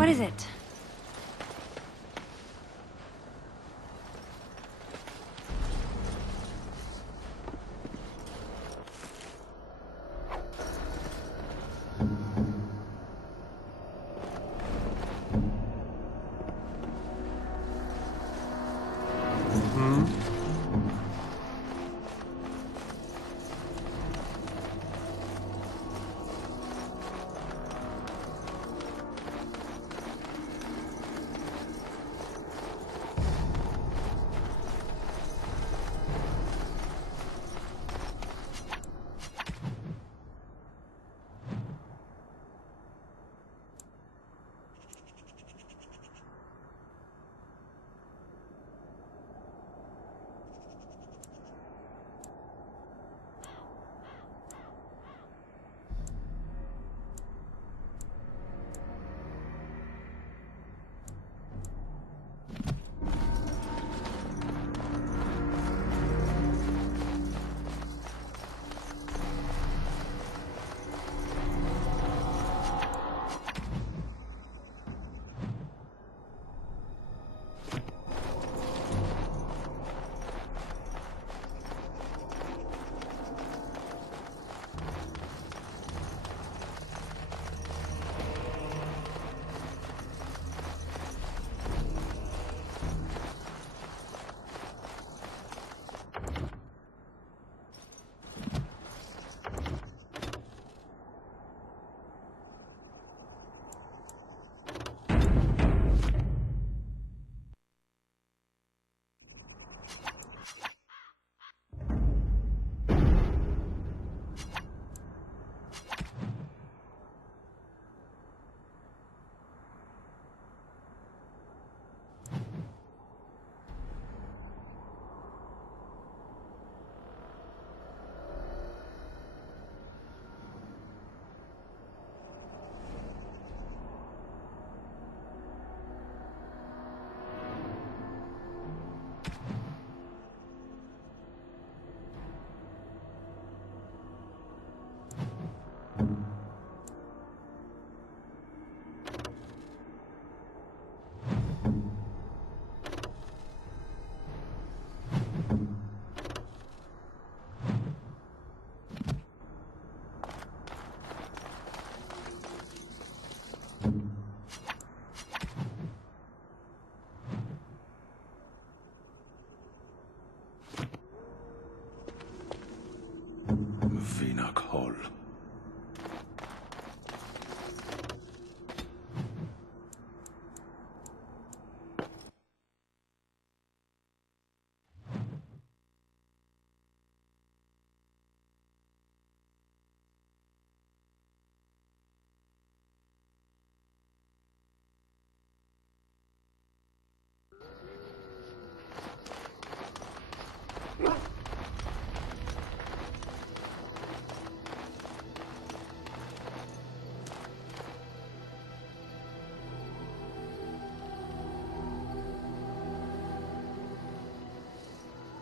What is it?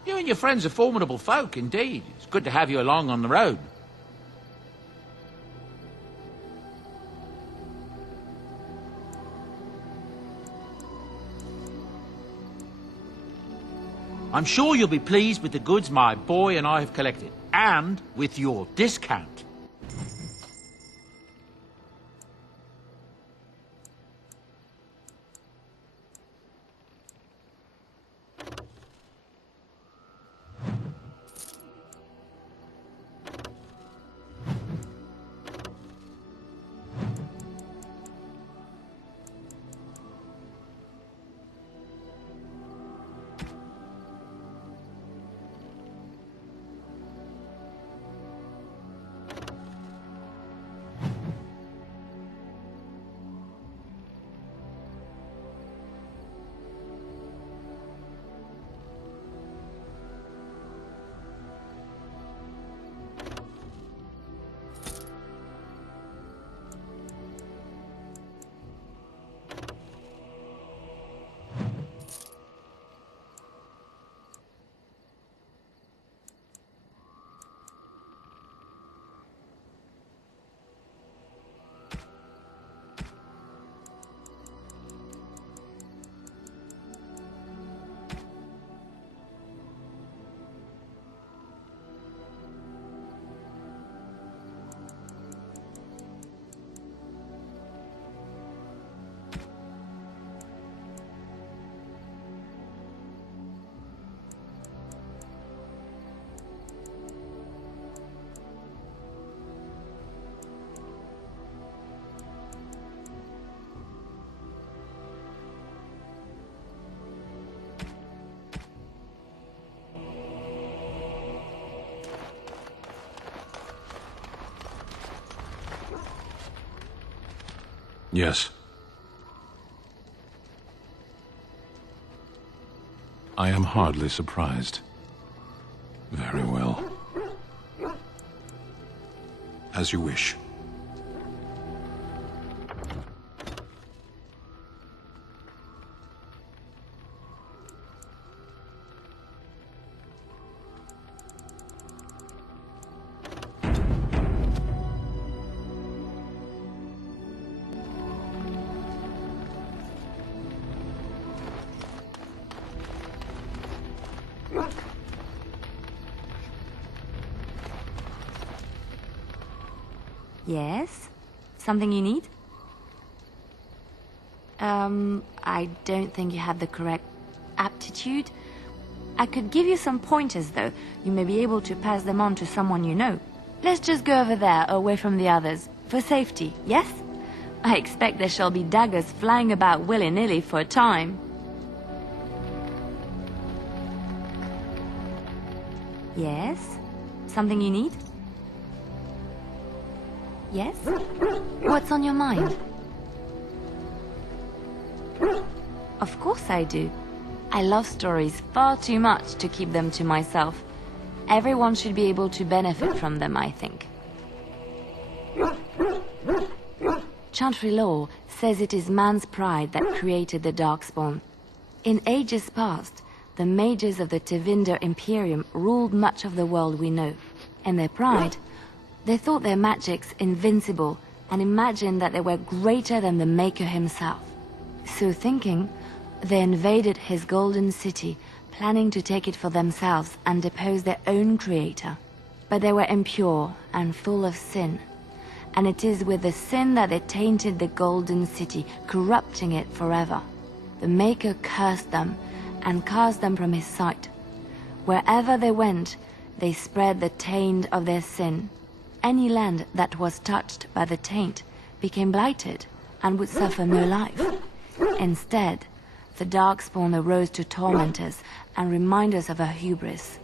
You and your friends are formidable folk, indeed. It's good to have you along on the road. I'm sure you'll be pleased with the goods my boy and I have collected, and with your discount. Yes. I am hardly surprised. Very well. As you wish. Yes? Something you need? I don't think you have the correct aptitude. I could give you some pointers, though. You may be able to pass them on to someone you know. Let's just go over there, away from the others. For safety, yes? I expect there shall be daggers flying about willy-nilly for a time. Yes? Something you need? Yes? What's on your mind? Of course I do. I love stories far too much to keep them to myself. Everyone should be able to benefit from them, I think. Chantry law says it is man's pride that created the Darkspawn. In ages past, the mages of the Tevinder Imperium ruled much of the world we know. In their pride, they thought their magics invincible and imagined that they were greater than the Maker himself. So thinking, they invaded his golden city, planning to take it for themselves and depose their own creator. But they were impure and full of sin. And it is with the sin that they tainted the golden city, corrupting it forever. The Maker cursed them and cast them from his sight. Wherever they went, they spread the taint of their sin. Any land that was touched by the taint became blighted and would suffer no life. Instead, the Darkspawn arose to torment us and remind us of our hubris.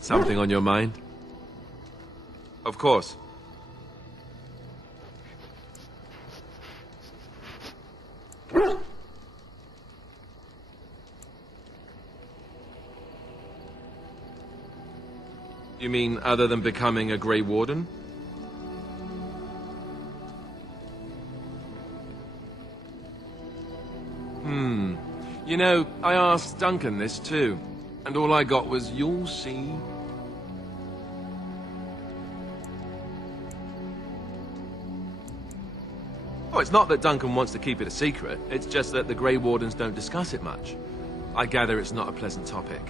Something on your mind? Of course. You mean other than becoming a Grey Warden? You know, I asked Duncan this too, and all I got was, "You'll see." Oh, it's not that Duncan wants to keep it a secret, it's just that the Grey Wardens don't discuss it much. I gather it's not a pleasant topic.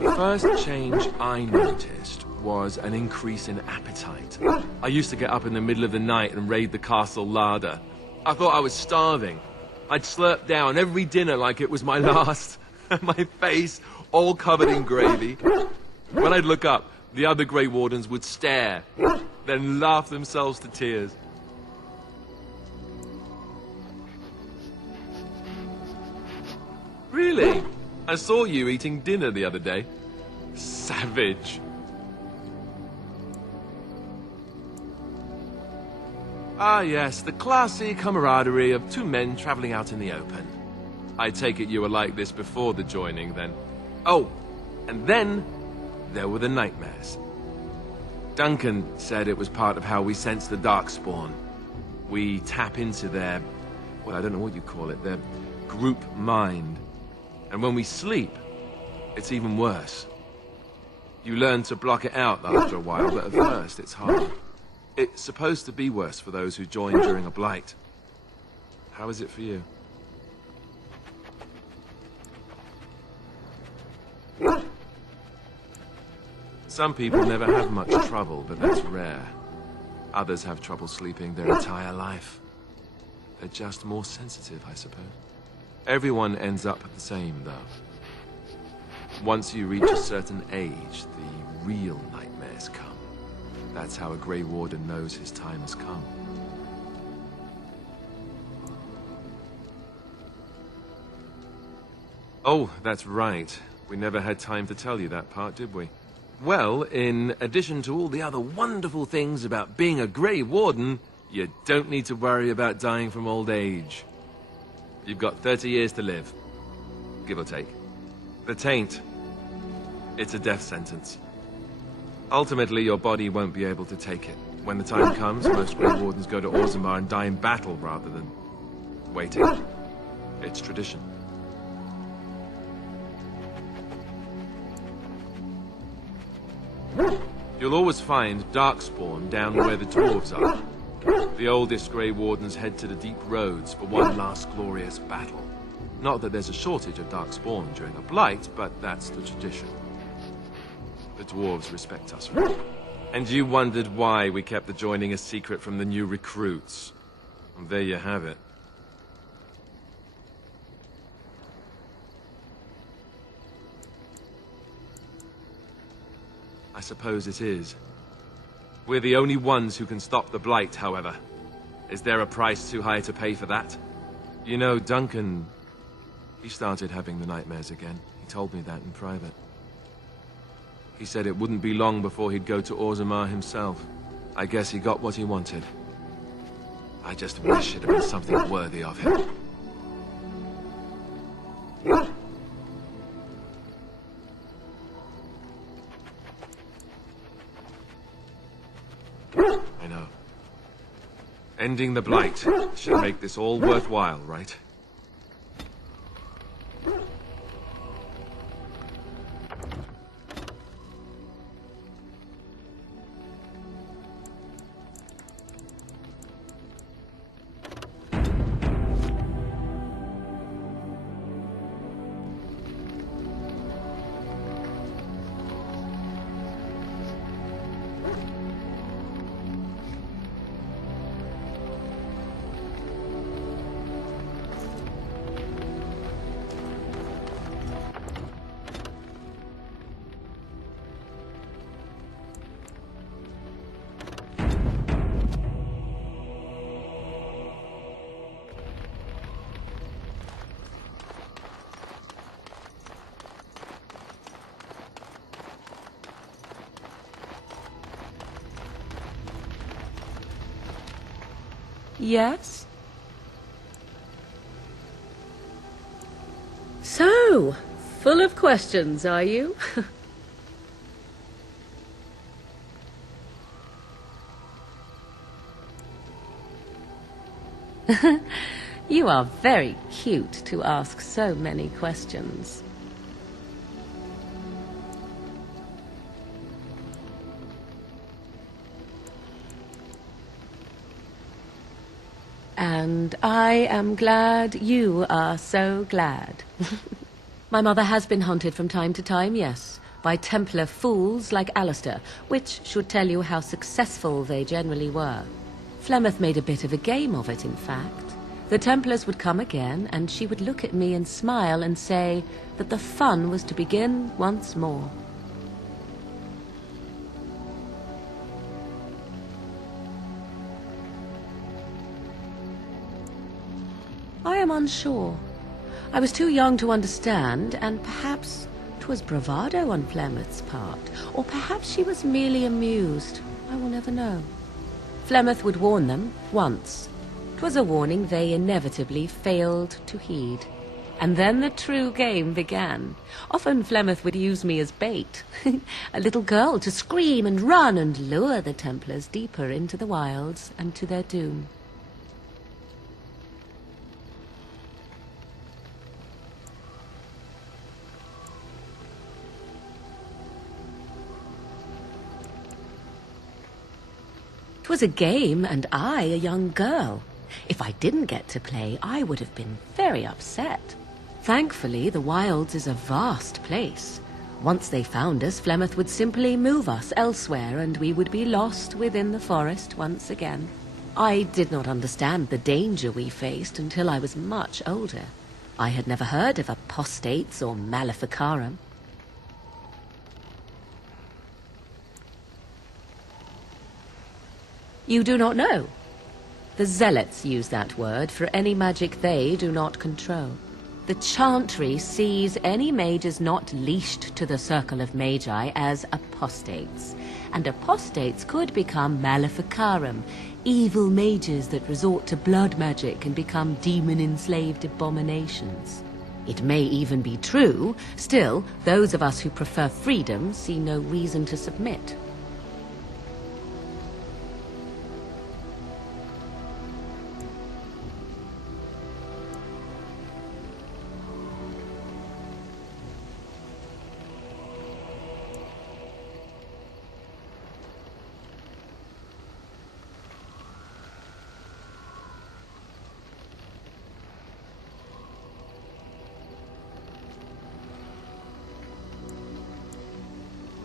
The first change I noticed was an increase in appetite. I used to get up in the middle of the night and raid the castle larder. I thought I was starving. I'd slurp down every dinner like it was my last, my face all covered in gravy. When I'd look up, the other Grey Wardens would stare, then laugh themselves to tears. Really? I saw you eating dinner the other day. Savage. Ah, yes, the classy camaraderie of two men traveling out in the open. I take it you were like this before the joining, then. Oh, and then there were the nightmares. Duncan said it was part of how we sense the Darkspawn. We tap into their, well, I don't know what you call it, their group mind. And when we sleep, it's even worse. You learn to block it out after a while, but at first it's hard. It's supposed to be worse for those who join during a blight. How is it for you? Some people never have much trouble, but that's rare. Others have trouble sleeping their entire life. They're just more sensitive, I suppose. Everyone ends up the same, though. Once you reach a certain age, the real nightmares come. That's how a Grey Warden knows his time has come. Oh, that's right. We never had time to tell you that part, did we? Well, in addition to all the other wonderful things about being a Grey Warden, you don't need to worry about dying from old age. You've got 30 years to live, give or take. The Taint. It's a death sentence. Ultimately, your body won't be able to take it. When the time comes, most Grey Wardens go to Ostagar and die in battle rather than waiting. It's tradition. You'll always find Darkspawn down where the dwarves are. The oldest Grey Wardens head to the deep roads for one last glorious battle. Not that there's a shortage of Darkspawn during a blight, but that's the tradition. The dwarves respect us for it. And you wondered why we kept the joining a secret from the new recruits. And there you have it. I suppose it is. We're the only ones who can stop the blight, however. Is there a price too high to pay for that? You know, Duncan, he started having the nightmares again. He told me that in private. He said it wouldn't be long before he'd go to Ostagar himself. I guess he got what he wanted. I just wish it had been something worthy of him. I know. Ending the blight should make this all worthwhile, right? Yes? So, full of questions, are you? You are very cute to ask so many questions. And I am glad you are so glad. My mother has been hunted from time to time, yes, by Templar fools like Alistair, which should tell you how successful they generally were. Flemeth made a bit of a game of it, in fact. The Templars would come again, and she would look at me and smile and say that the fun was to begin once more. I am unsure. I was too young to understand, and perhaps 'twas bravado on Flemeth's part, or perhaps she was merely amused. I will never know. Flemeth would warn them once. 'Twas a warning they inevitably failed to heed. And then the true game began. Often Flemeth would use me as bait. A little girl to scream and run and lure the Templars deeper into the wilds and to their doom. Was a game, and I a young girl. If I didn't get to play, I would have been very upset. Thankfully, the Wilds is a vast place. Once they found us, Flemeth would simply move us elsewhere, and we would be lost within the forest once again. I did not understand the danger we faced until I was much older. I had never heard of apostates or maleficarum. You do not know? The Zealots use that word for any magic they do not control. The Chantry sees any mages not leashed to the Circle of Magi as apostates. And apostates could become maleficarum, evil mages that resort to blood magic and become demon-enslaved abominations. It may even be true. Still, those of us who prefer freedom see no reason to submit.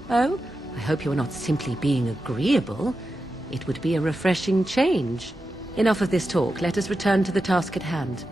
Oh, I hope you are not simply being agreeable. It would be a refreshing change. Enough of this talk. Let us return to the task at hand.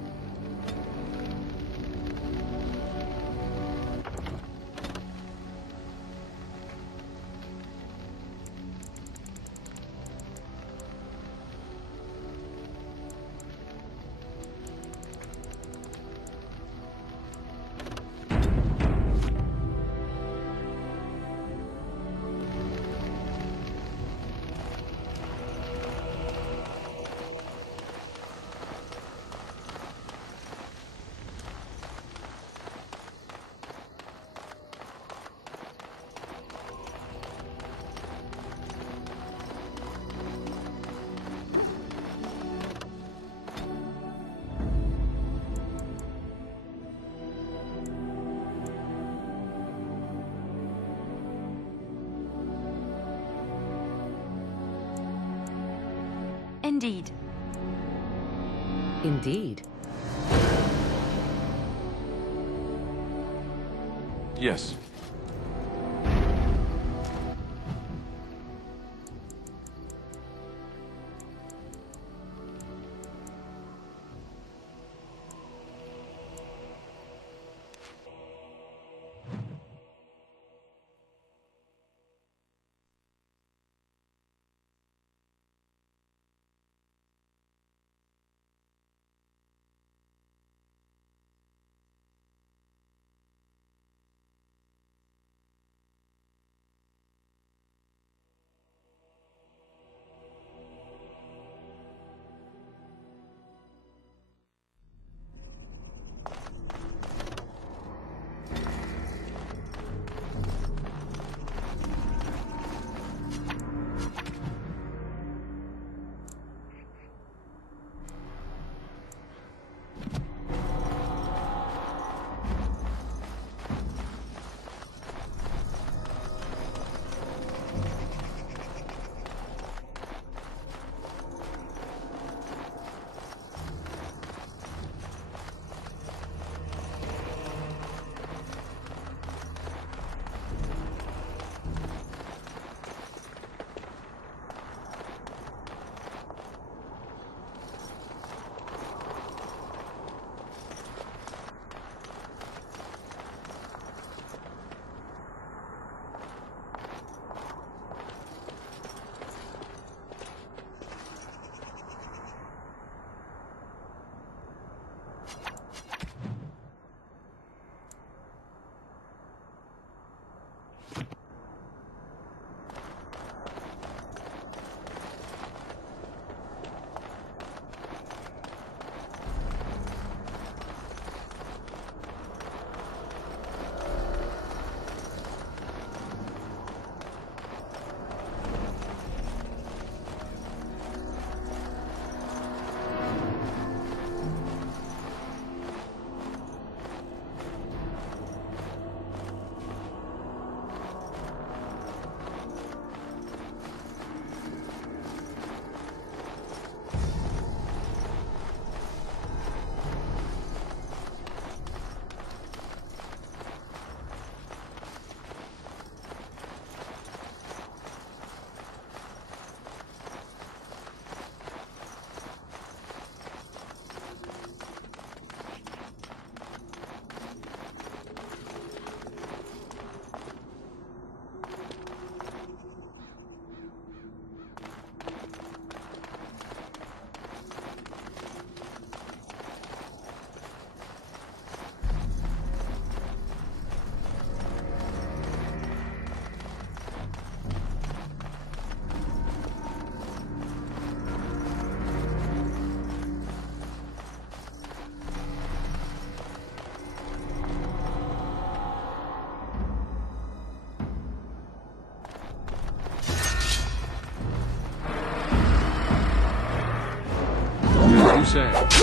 Indeed. Indeed. Yes. say?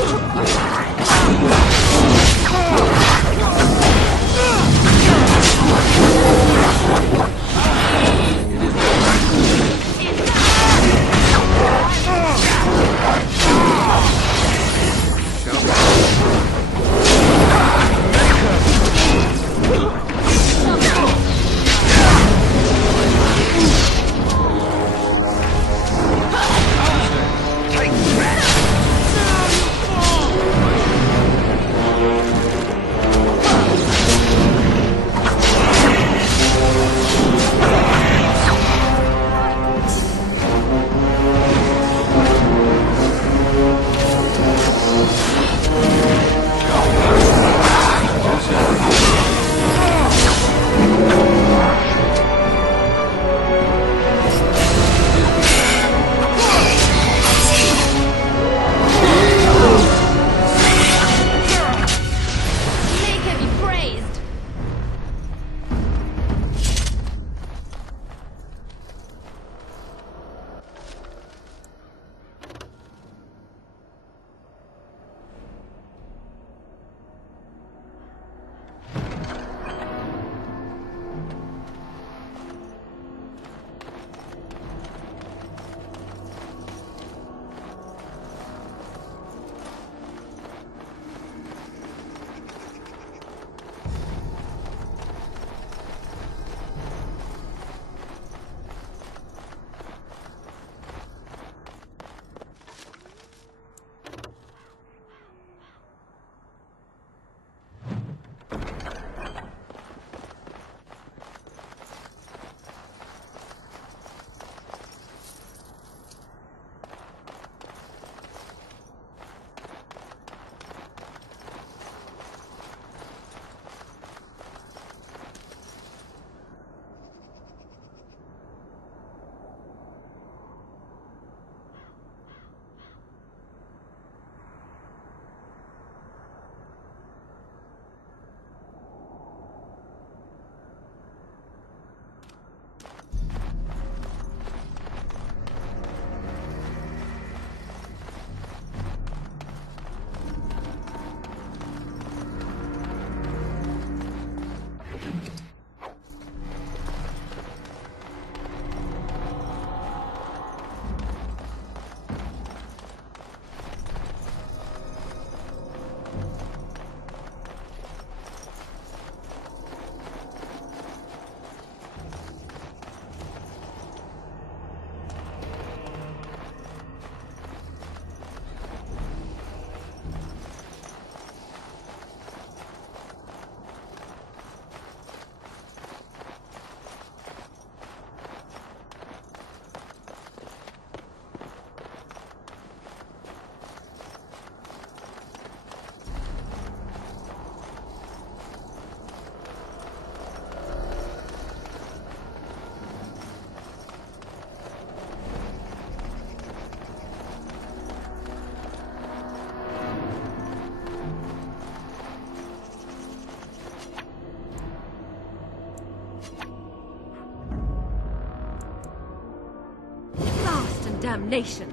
Damnation!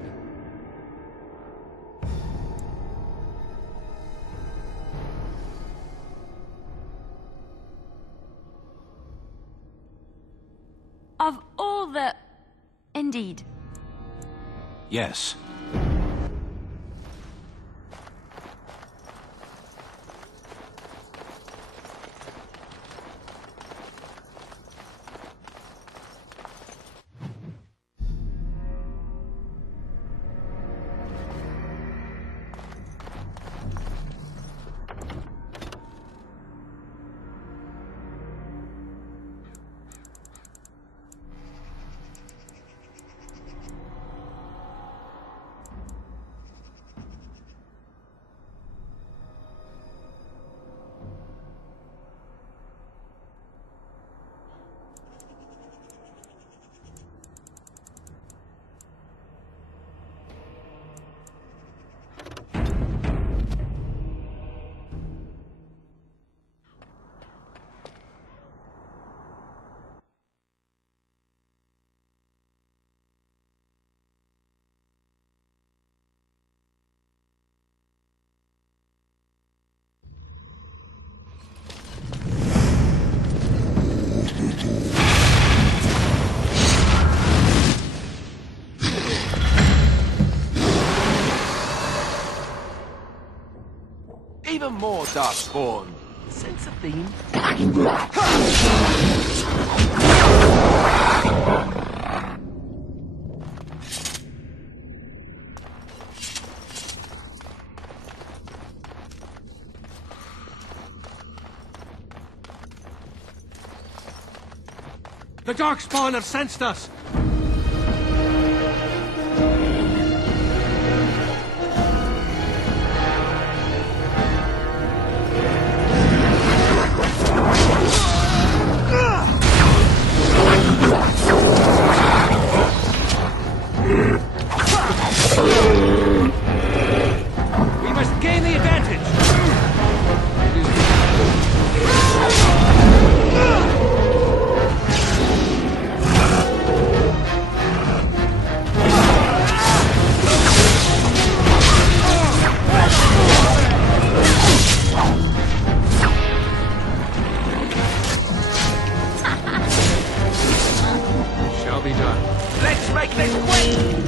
Of all the... Indeed. Yes. Even more Darkspawn. Sense a theme? The Darkspawn have sensed us! We must gain the advantage! Shall be done. Let's make this quick!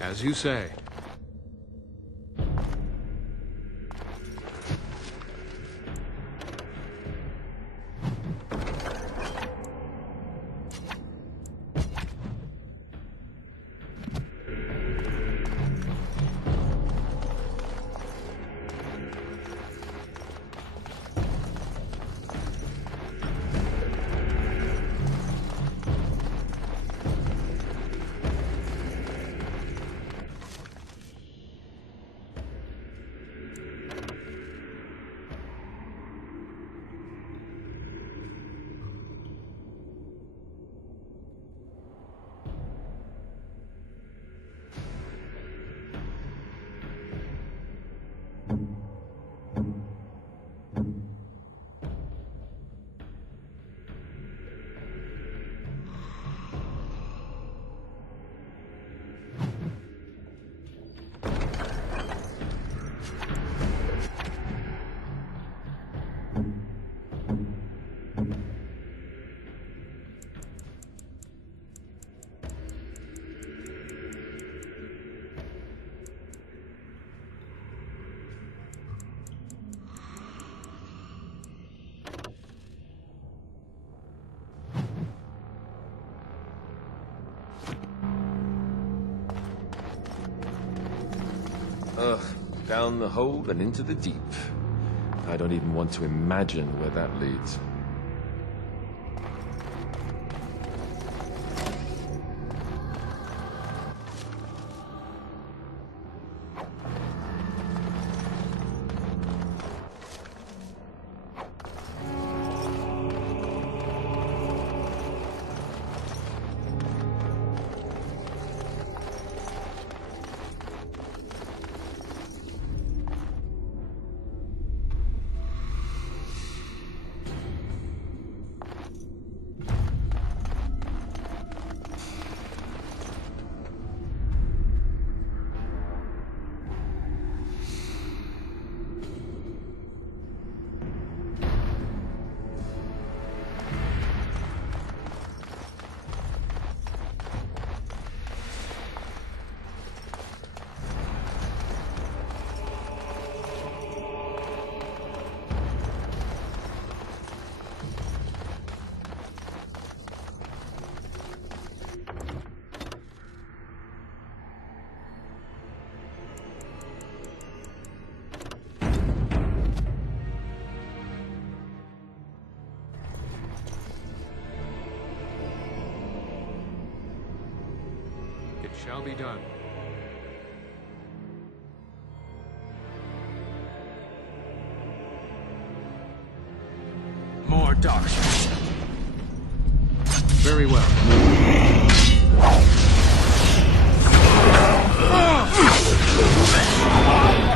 As you say. Ugh, down the hole and into the deep. I don't even want to imagine where that leads. Shall be done. More Darkspawn. Very well.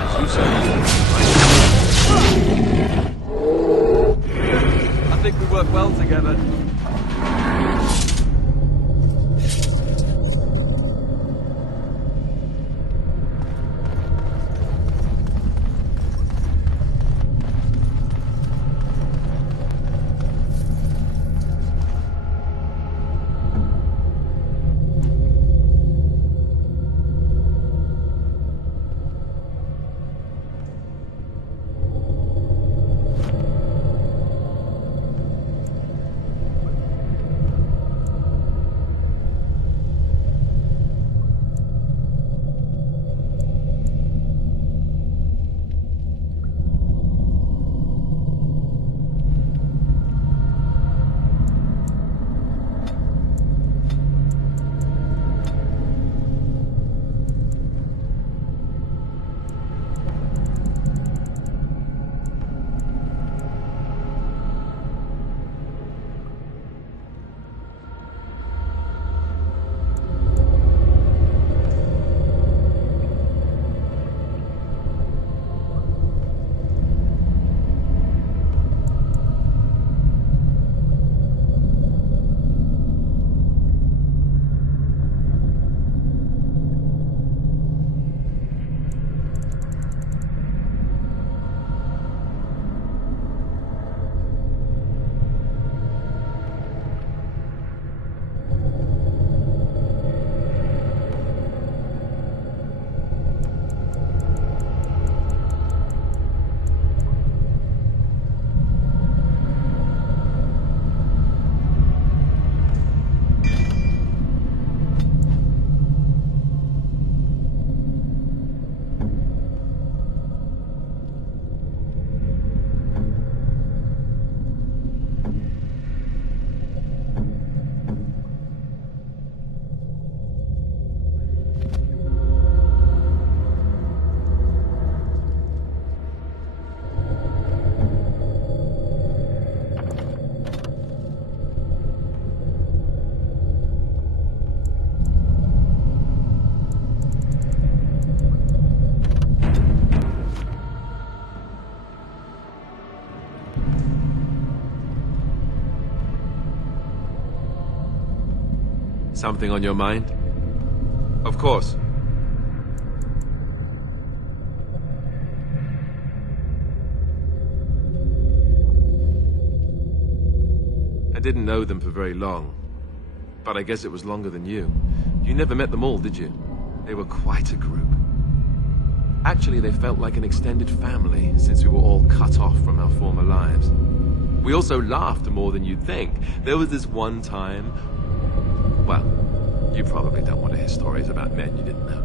As you say. I think we work well together. Something on your mind? Of course. I didn't know them for very long, but I guess it was longer than you. You never met them all, did you? They were quite a group. Actually, they felt like an extended family, since we were all cut off from our former lives. We also laughed more than you'd think. There was this one time... Well, you probably don't want to hear stories about men you didn't know.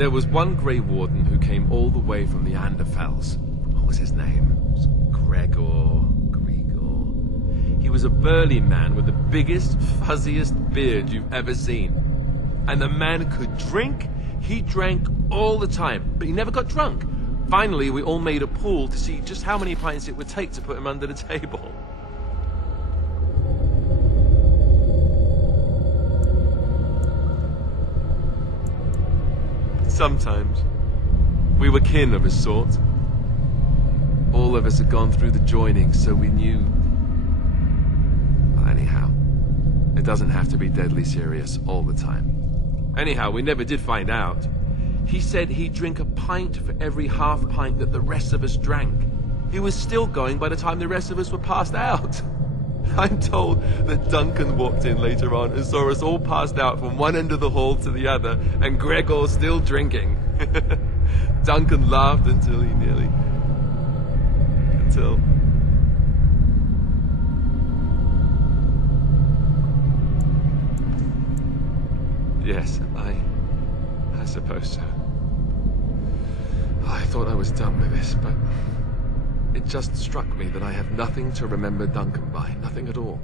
There was one Grey Warden who came all the way from the Anderfels. What was his name? It was Gregor. He was a burly man with the biggest, fuzziest beard you've ever seen. And the man could drink. He drank all the time, but he never got drunk. Finally, we all made a pool to see just how many pints it would take to put him under the table. Sometimes, we were kin of a sort. All of us had gone through the joining, so we knew. Well, anyhow, it doesn't have to be deadly serious all the time. Anyhow, we never did find out. He said he'd drink a pint for every half pint that the rest of us drank. He was still going by the time the rest of us were passed out. I'm told that Duncan walked in later on and saw us all passed out from one end of the hall to the other, and Gregor still drinking. Duncan laughed until he nearly... until... Yes, I suppose so. I thought I was done with this, but it just struck me that I have nothing to remember Duncan by, nothing at all.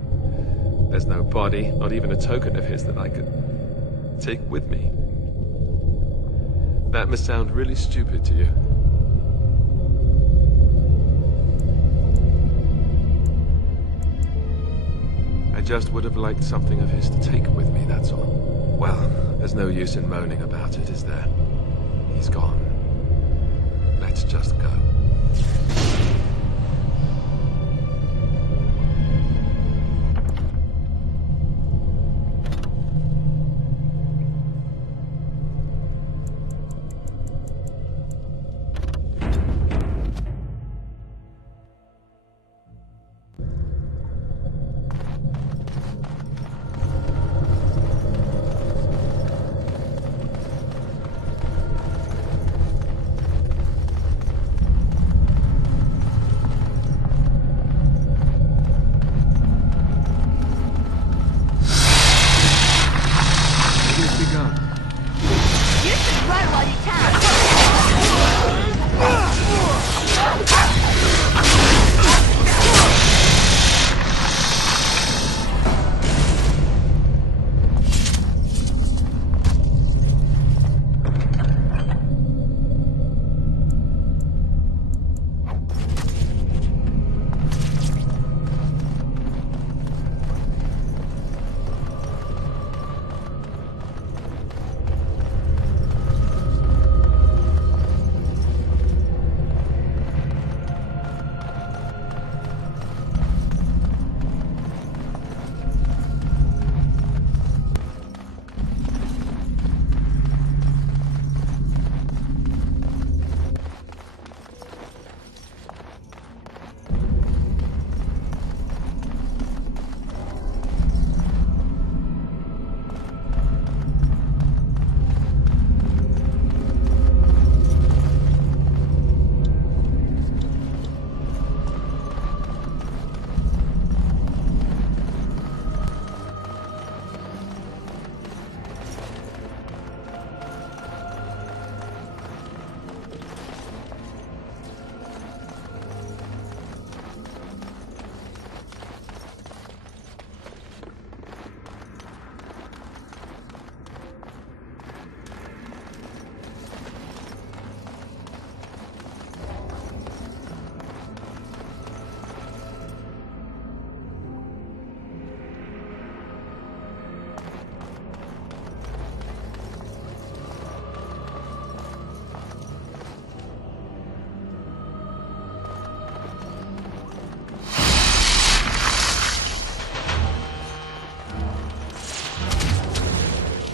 There's no body, not even a token of his that I could take with me. That must sound really stupid to you. I just would have liked something of his to take with me, that's all. Well, there's no use in moaning about it, is there? He's gone. Let's just go.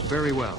Very well.